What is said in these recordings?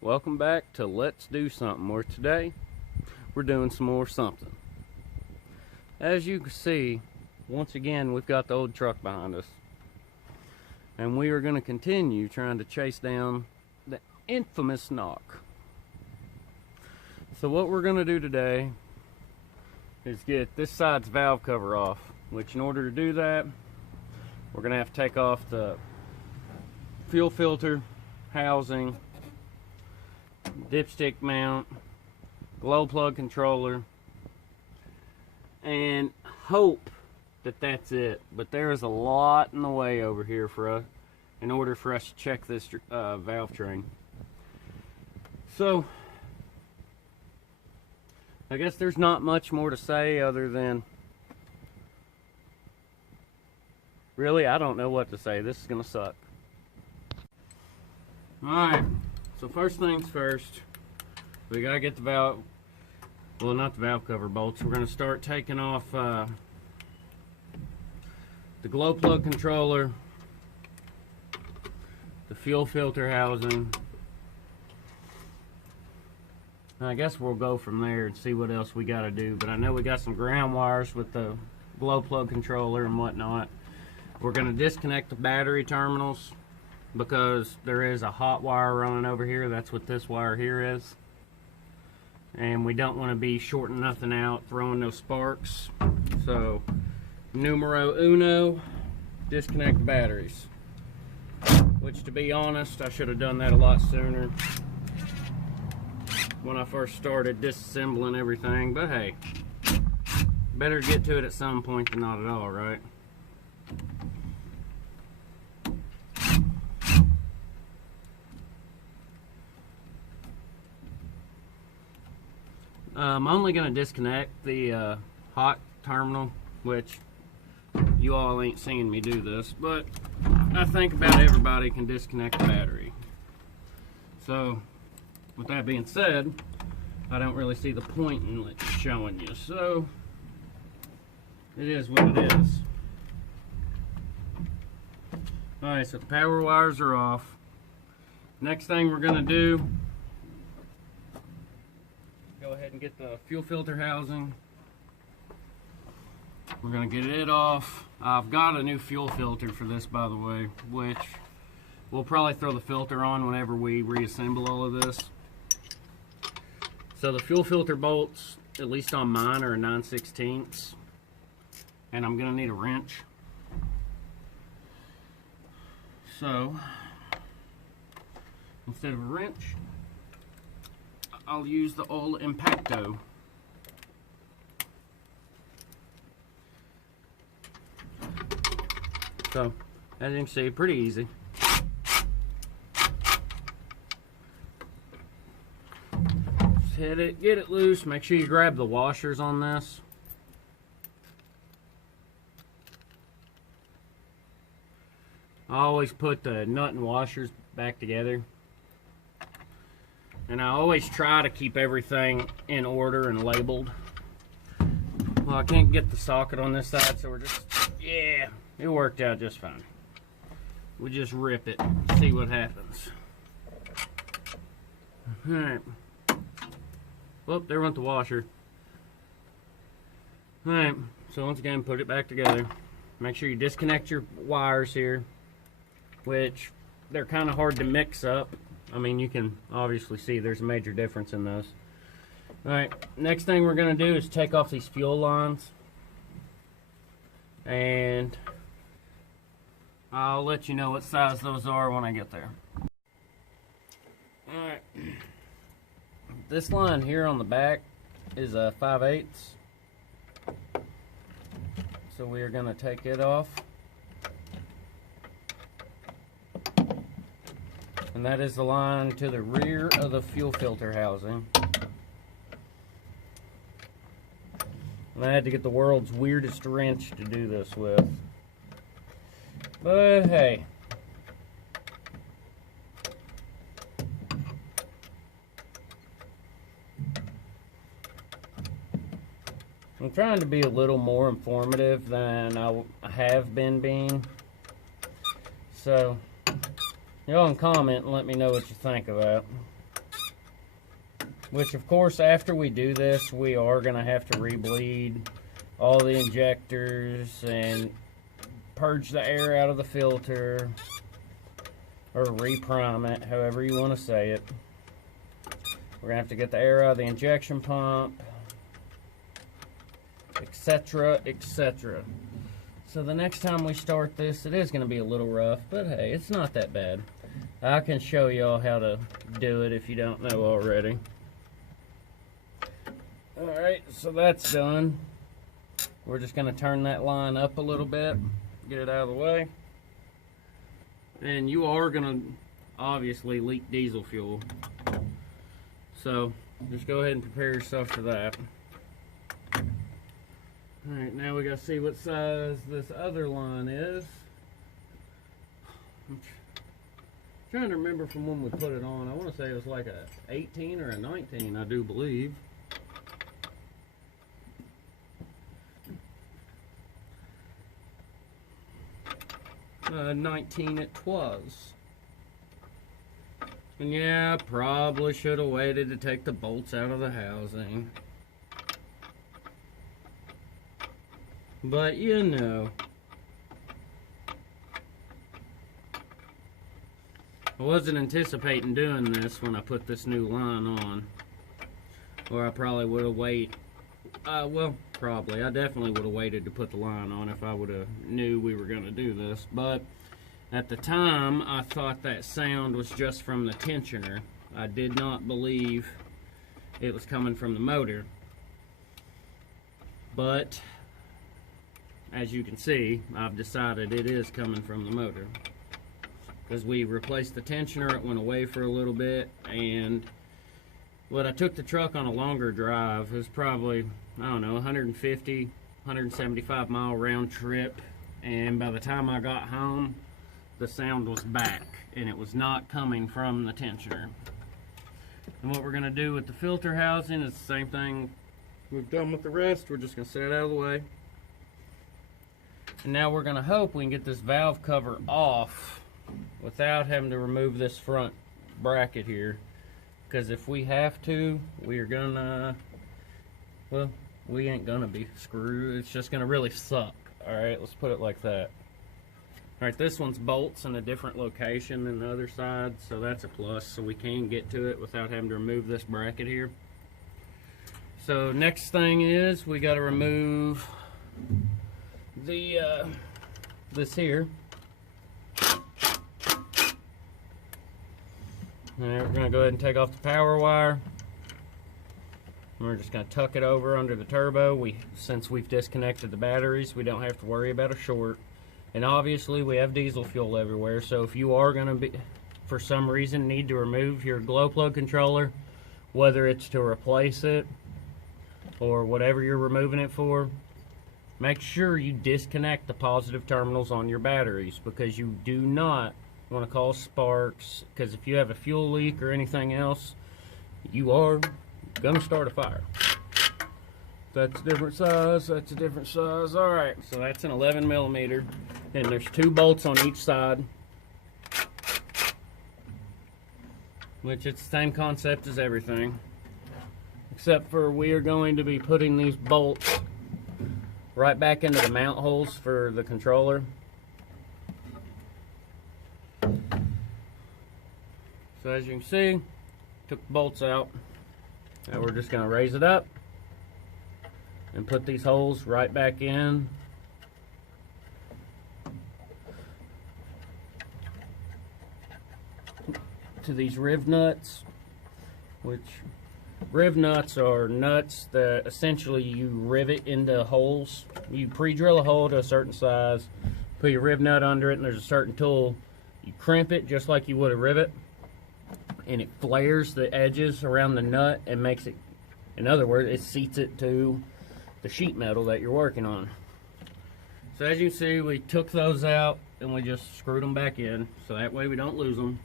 Welcome back to Let's Do Something, where today we're doing some more something. As you can see, once again we've got the old truck behind us, and we are going to continue trying to chase down the infamous knock. So what we're going to do today is get this side's valve cover off, which in order to do that we're going to have to take off the fuel filter housing, dipstick mount, glow plug controller, and hope that that's it. But there is a lot in the way over here for us in order for us to check this valve train. So I guess there's not much more to say other than, really, I don't know what to say. This is gonna suck. Alright, so first things first, we gotta get the valve, well, not the valve cover bolts. We're gonna start taking off the glow plug controller, the fuel filter housing. I guess we'll go from there and see what else we gotta do, but I know we got some ground wires with the glow plug controller and whatnot. We're gonna disconnect the battery terminals, because there is a hot wire running over here. That's what this wire here is, and we don't want to be shorting nothing out, throwing no sparks. So numero uno, disconnect the batteries, which, to be honest, I should have done that a lot sooner when I first started disassembling everything, but hey, better get to it at some point than not at all, right? I'm only going to disconnect the hot terminal, which you all ain't seen me do this, but I think about everybody can disconnect the battery. So with that being said, I don't really see the point in showing you, so it is what it is. Alright, so the power wires are off. Next thing we're going to do, go ahead and get the fuel filter housing. We're going to get it off. I've got a new fuel filter for this, by the way, which we'll probably throw the filter on whenever we reassemble all of this. So the fuel filter bolts, at least on mine, are a 9/16, and I'm going to need a wrench. So instead of a wrench, I'll use the old Impacto. So, as you can see, pretty easy. Just hit it, get it loose. Make sure you grab the washers on this. I always put the nut and washers back together. And I always try to keep everything in order and labeled. Well, I can't get the socket on this side, so we're just, yeah, it worked out just fine. We just rip it, see what happens. Alright. Well, there went the washer. Alright, so once again, put it back together. Make sure you disconnect your wires here, which they're kind of hard to mix up. I mean, you can obviously see there's a major difference in those. Alright, next thing we're going to do is take off these fuel lines. And I'll let you know what size those are when I get there. Alright. This line here on the back is a 5/8. So we are going to take it off. And that is the line to the rear of the fuel filter housing. And I had to get the world's weirdest wrench to do this with. But hey. I'm trying to be a little more informative than I have been being. So, y'all can comment and let me know what you think about it. Which, of course, after we do this, we are going to have to rebleed all the injectors and purge the air out of the filter, or reprime it, however you want to say it. We're going to have to get the air out of the injection pump, etc., etc. So the next time we start this, it is going to be a little rough, but hey, it's not that bad. I can show y'all how to do it if you don't know already. Alright, so that's done. We're just going to turn that line up a little bit, get it out of the way. And you are going to obviously leak diesel fuel. So just go ahead and prepare yourself for that. Alright, now we got to see what size this other line is. I'm trying to remember from when we put it on. I want to say it was like a 18 or a 19, I do believe. 19 it was. And yeah, probably should have waited to take the bolts out of the housing. But you know. I wasn't anticipating doing this when I put this new line on. Or I probably would have waited. Well, probably. I definitely would have waited to put the line on if I would have knew we were going to do this. But at the time, I thought that sound was just from the tensioner. I did not believe it was coming from the motor. But as you can see, I've decided it is coming from the motor. Because we replaced the tensioner, it went away for a little bit, and when I took the truck on a longer drive, it was probably, I don't know, 150, 175 mile round trip, and by the time I got home, the sound was back, and it was not coming from the tensioner. And what we're going to do with the filter housing is the same thing we've done with the rest. We're just going to set it out of the way. And now we're going to hope we can get this valve cover off without having to remove this front bracket here. Because if we have to, we are gonna, well, we ain't gonna be screwed. It's just gonna really suck. Alright, let's put it like that. Alright, this one's bolts in a different location than the other side, so that's a plus. So we can get to it without having to remove this bracket here. So next thing is we gotta remove the, this here. Alright, we're going to go ahead and take off the power wire. We're just going to tuck it over under the turbo. Since we've disconnected the batteries, we don't have to worry about a short. And obviously we have diesel fuel everywhere, so if you are going to be, for some reason, need to remove your glow plug controller, whether it's to replace it or whatever you're removing it for, make sure you disconnect the positive terminals on your batteries, because you do not want to cause sparks, because if you have a fuel leak or anything else, you are gonna start a fire. That's a different size, that's a different size. Alright, so that's an 11 millimeter, and there's 2 bolts on each side, which it's the same concept as everything, except for we are going to be putting these bolts right back into the mount holes for the controller. So as you can see, took the bolts out. Now we're just going to raise it up and put these holes right back in. To these riv nuts, which riv nuts are nuts that essentially you rivet into holes. You pre-drill a hole to a certain size, put your riv nut under it, and there's a certain tool. You crimp it just like you would a rivet, and it flares the edges around the nut and makes it, in other words, it seats it to the sheet metal that you're working on. So as you can see, we took those out and we just screwed them back in, so that way we don't lose them.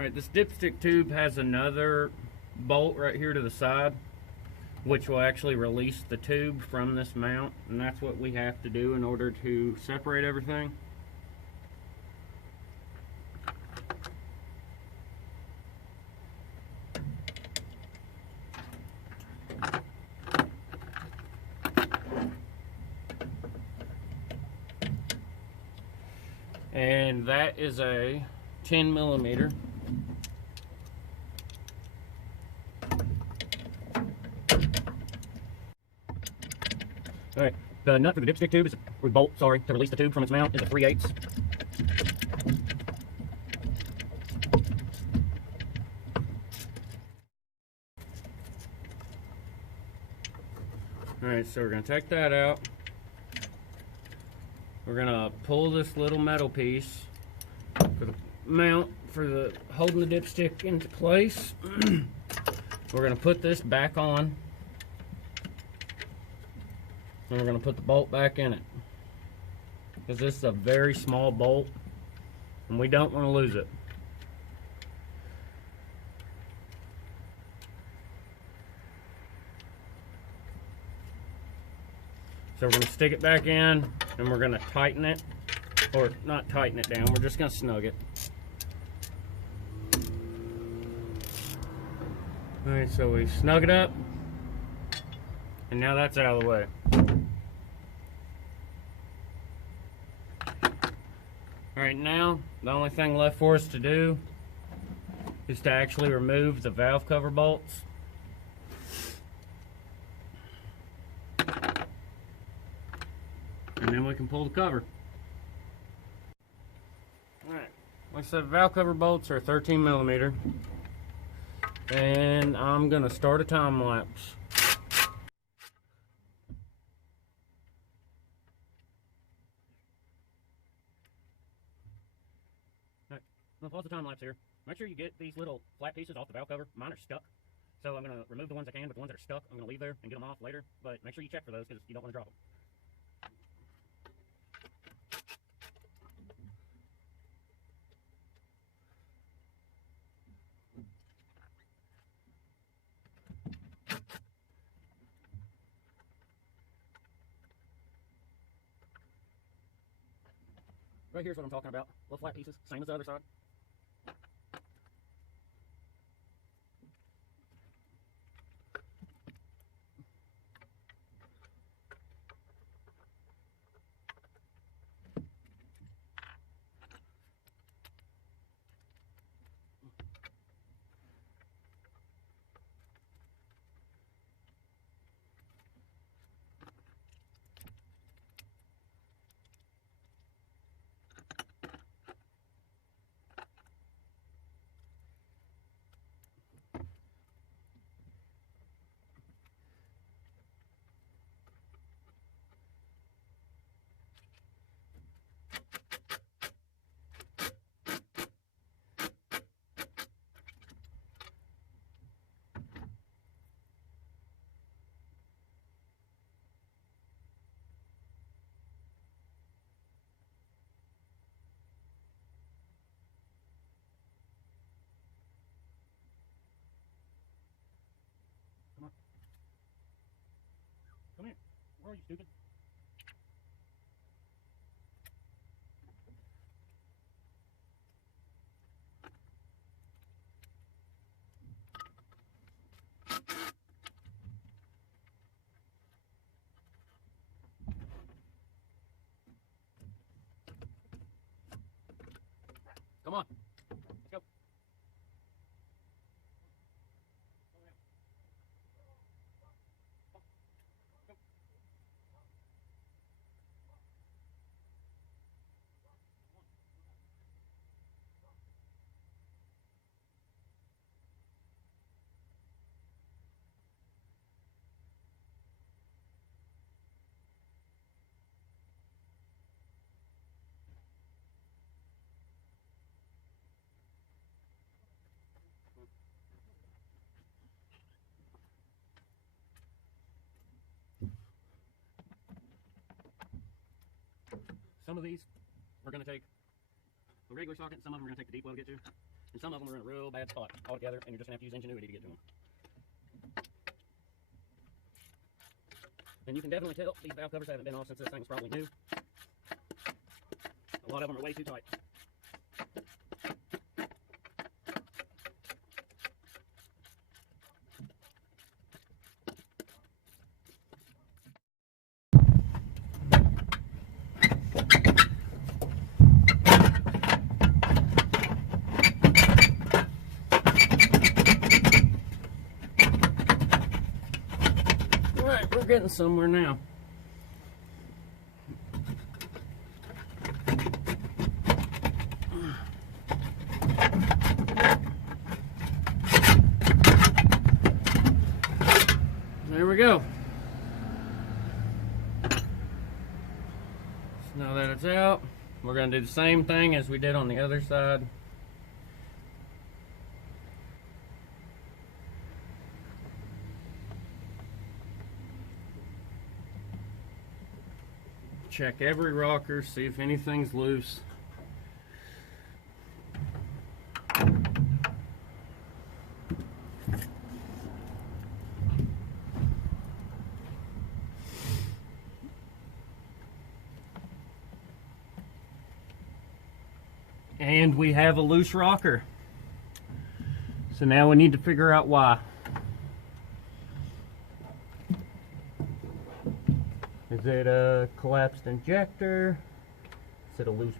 Alright, this dipstick tube has another bolt right here to the side, which will actually release the tube from this mount, and that's what we have to do in order to separate everything. And that is a 10 millimeter. Alright, the nut for the dipstick tube is, or bolt, sorry, to release the tube from its mount is a 3/8. Alright, so we're going to take that out. We're going to pull this little metal piece for the mount, for the holding the dipstick into place. We're going to put this back on. And we're going to put the bolt back in it. Because this is a very small bolt, and we don't want to lose it. So we're going to stick it back in, and we're going to tighten it, or not tighten it down, we're just going to snug it. Alright, so we snug it up, and now that's out of the way. Alright, now the only thing left for us to do is to actually remove the valve cover bolts. And then we can pull the cover. Alright, like I said, valve cover bolts are 13 millimeter. And I'm going to start a time lapse. Alright, I'm going to pause the time lapse here. Make sure you get these little flat pieces off the valve cover. Mine are stuck. So I'm going to remove the ones I can, but the ones that are stuck, I'm going to leave there and get them off later. But make sure you check for those because you don't want to drop them. Right here's what I'm talking about. Little flat pieces, same as the other side. Come on. Come here. Where are you, stupid? Come on. Let's go. Some of these we're going to take a regular socket, some of them we're going to take the deep well to get to. And some of them are in a real bad spot altogether, and you're just going to have to use ingenuity to get to them. And you can definitely tell these valve covers haven't been off since this thing's probably new. A lot of them are way too tight. Alright, we're getting somewhere now. There we go. So now that it's out, we're going to do the same thing as we did on the other side. Check every rocker, see if anything's loose. And we have a loose rocker. So now we need to figure out why. Is it a collapsed injector? Is it a loose?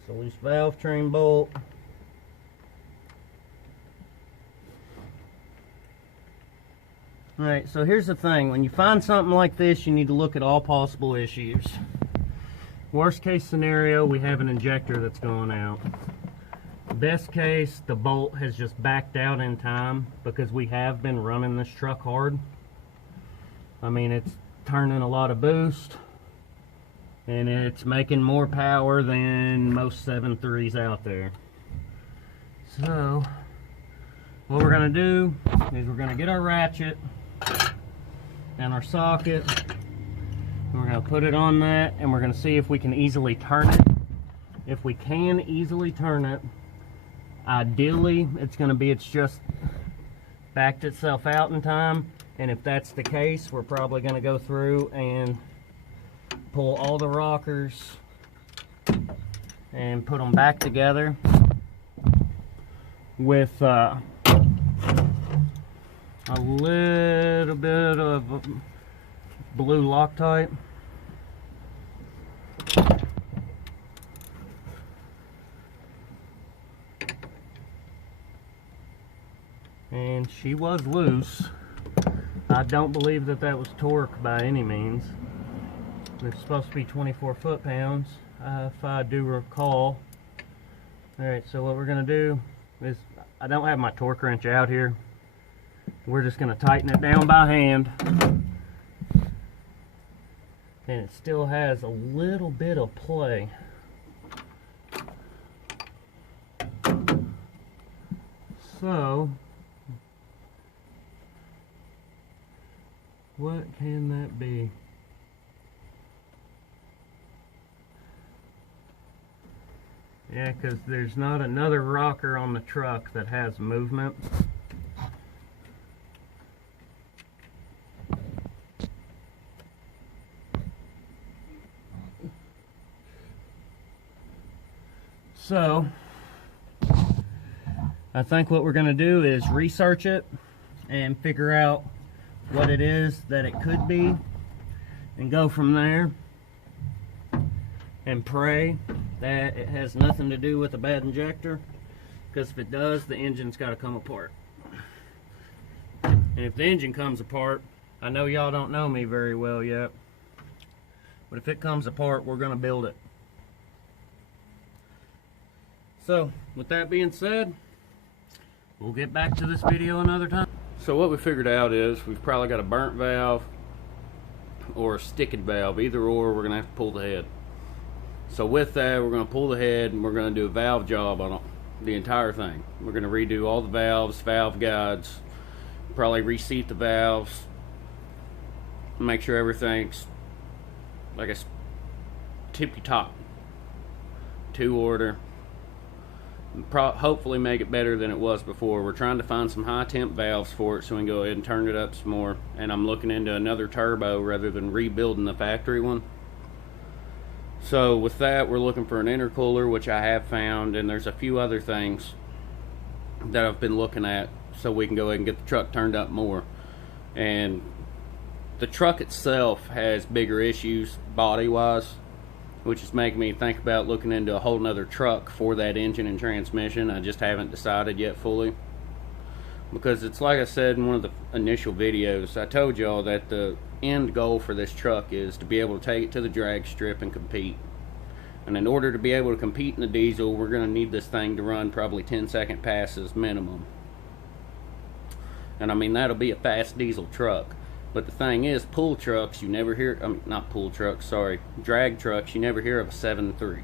It's a loose valve train bolt. Alright, so here's the thing. When you find something like this, you need to look at all possible issues. Worst case scenario, we have an injector that's going out. Best case, the bolt has just backed out in time because we have been running this truck hard. I mean, it's turning a lot of boost and it's making more power than most 7.3s out there. So what we're going to do is we're going to get our ratchet and our socket. We're going to put it on that and we're going to see if we can easily turn it. If we can easily turn it, ideally it's just backed itself out in time. And if that's the case, we're probably going to go through and pull all the rockers and put them back together with a little bit of blue Loctite. And she was loose. I don't believe that that was torque by any means. It's supposed to be 24 foot-pounds, if I do recall. Alright, so what we're going to do is, I don't have my torque wrench out here. We're just going to tighten it down by hand. And it still has a little bit of play. So, what can that be? Yeah, because there's not another rocker on the truck that has movement. So, I think what we're going to do is research it and figure out what it is that it could be and go from there and pray that it has nothing to do with a bad injector, because if it does, the engine's got to come apart. And if the engine comes apart, I know y'all don't know me very well yet, but if it comes apart, we're going to build it. So with that being said, we'll get back to this video another time. So what we figured out is we've probably got a burnt valve or a sticking valve. Either or, we're going to have to pull the head. So with that, we're going to pull the head and we're going to do a valve job on the entire thing. We're going to redo all the valves, valve guides, probably reseat the valves, make sure everything's like a tippy top, 2 order, hopefully make it better than it was before. We're trying to find some high temp valves for it so we can go ahead and turn it up some more. And I'm looking into another turbo rather than rebuilding the factory one. So with that, we're looking for an intercooler, which I have found, and there's a few other things that I've been looking at so we can go ahead and get the truck turned up more. And the truck itself has bigger issues body wise, which is making me think about looking into a whole nother truck for that engine and transmission. I just haven't decided yet fully, because it's like I said in one of the initial videos, I told y'all that the end goal for this truck is to be able to take it to the drag strip and compete. And in order to be able to compete in the diesel, we're going to need this thing to run probably 10-second passes minimum. And I mean, that'll be a fast diesel truck. But the thing is, pull trucks, you never hear, not pull trucks, sorry, drag trucks, you never hear of a 7.3.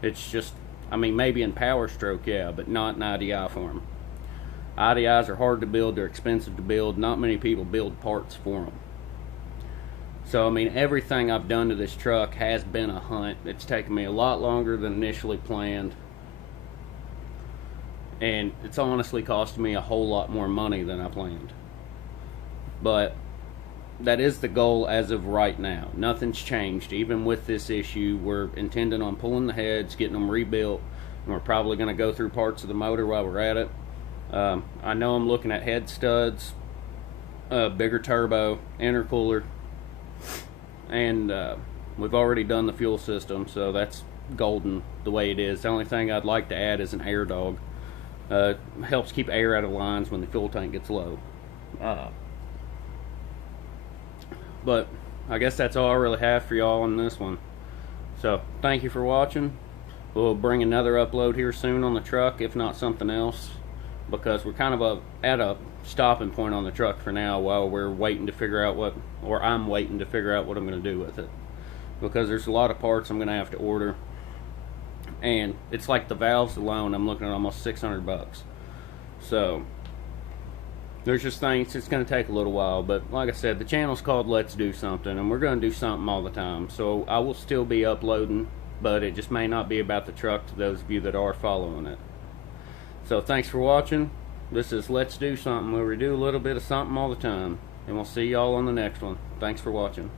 It's just, I mean, maybe in Power Stroke, yeah, but not in IDI form. IDIs are hard to build, they're expensive to build, not many people build parts for them. So, I mean, everything I've done to this truck has been a hunt. It's taken me a lot longer than initially planned. And it's honestly costing me a whole lot more money than I planned. But that is the goal as of right now. Nothing's changed. Even with this issue, we're intending on pulling the heads, getting them rebuilt, and we're probably going to go through parts of the motor while we're at it. I know I'm looking at head studs, bigger turbo, intercooler, and we've already done the fuel system, so that's golden the way it is. The only thing I'd like to add is an air dog. Helps keep air out of lines when the fuel tank gets low. But I guess that's all I really have for y'all on this one. So thank you for watching. We'll bring another upload here soon on the truck, if not something else, because we're kind of at a stopping point on the truck for now while we're waiting to figure out what, or I'm waiting to figure out what I'm going to do with it, because there's a lot of parts I'm going to have to order, and it's like the valves alone I'm looking at almost 600 bucks. So there's just things, it's going to take a little while, but like I said, the channel's called Let's Do Something, and we're going to do something all the time. So I will still be uploading, but it just may not be about the truck to those of you that are following it. So thanks for watching. This is Let's Do Something, where we do a little bit of something all the time. And we'll see y'all on the next one. Thanks for watching.